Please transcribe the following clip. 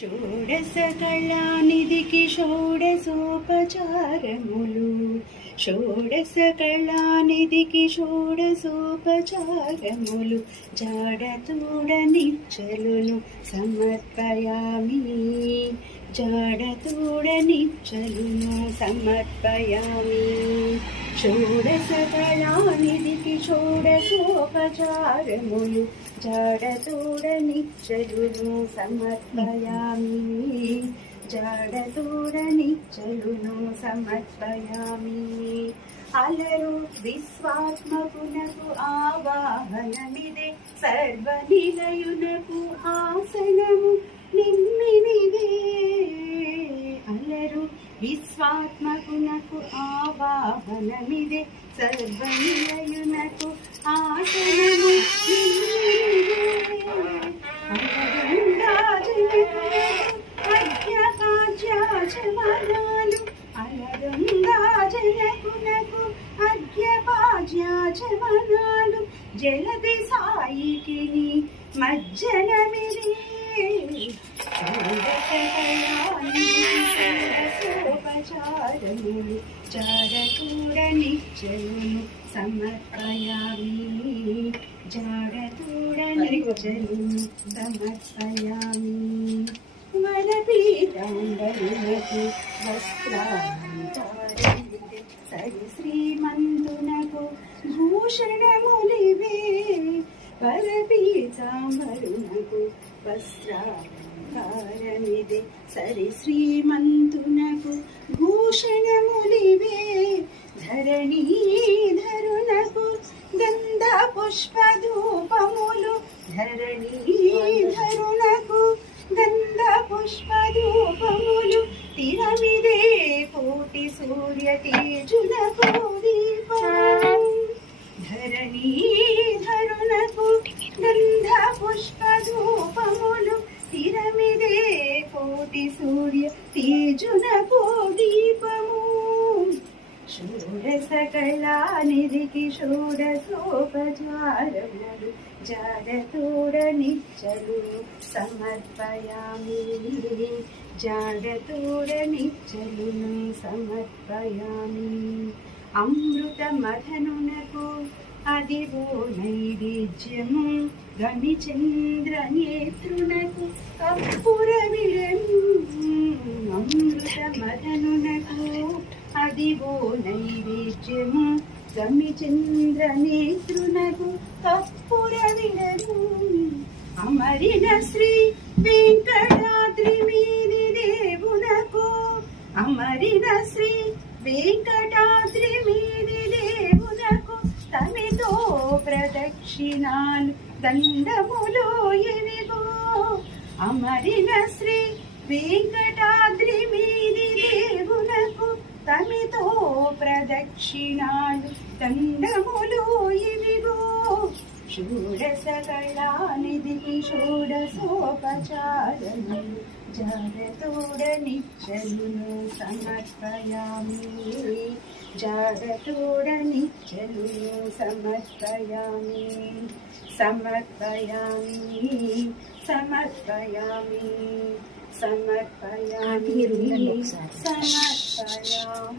షోడశ కళానిధికి షోడసోపచారములు షోడశ కళానిధికి షోడసోపచారములు జాడతూడ నిచ్చలును సమర్పయామి. జాడతూడ నిచ్చలును సమర్పయామి. షోడశ షోడశోపచారములు జాడతోడనిచ్చలును సమర్పయామి జాడతోడనిచ్చలును సమర్పయామి. అలరు విశ్వాత్మకునకు ఆవాహనమిదే సర్వనిలయునకు ఆసనము. విశ్వాత్మకునకు ఆవాహనమిదే సర్వనిలయునకు ఆసనము అజ్ఞపాజ్యాచమనాలు అలరంగాజనకునకు అజ్ఞపాజ్యాచమనాలు జలది సాయికిని మజ్జనమిరి సోపచారములు జాడకూడ నిచ్చలును సమర్పయామి జాడకూడ నిచ్చలును సమర్పయామి వరపీతాంబరులకు వస్త్రాలంకారమిదే సరి చామరునకు వస్త్రాలంకారమిదే సరి శ్రీమంతునకు భూషణములివే. ధరణీధరునకు గంధ పుష్పధూపములు ధరణీధరునకు గంధ పుష్పధూపములు తిరమిదే కోటి సూర్య తేజున కోటి సూర్య తేజునకు దీపము షోడశ కళానిధికి షోడశోపచారములు జాడతోడ నిచ్చలు సమర్పయామి జాడతోడ నిచ్చలును సమర్పయామి అమృత మథనునకు అదివో నైవేద్యము గమి చంద్ర నేత్రునకు అదివో నైవేద్యం గమి చంద్ర నేత్రునకు కప్పుర విడము అమరిన శ్రీ వెంకటాద్రి మీది దేవునకు. అమరిన శ్రీ వెంకటాద్రి మీది దేవునకు. తమితో ప్రదక్షిణాలు దండములో ఎనిగో అమరిన శ్రీ వెంకటాద్రి మీది తమితో ప్రదక్షిణాలు దండములు ఇవిగో షోడశ కళానిధికి షోడశోపచారములు జాడతోడ నిచ్చలును సమర్పయామి. జాడతోడ నిచ్చలును సమర్పయామి సమర్పయామి సమర్పయామి. సమర్పయామి సమర్పయామి.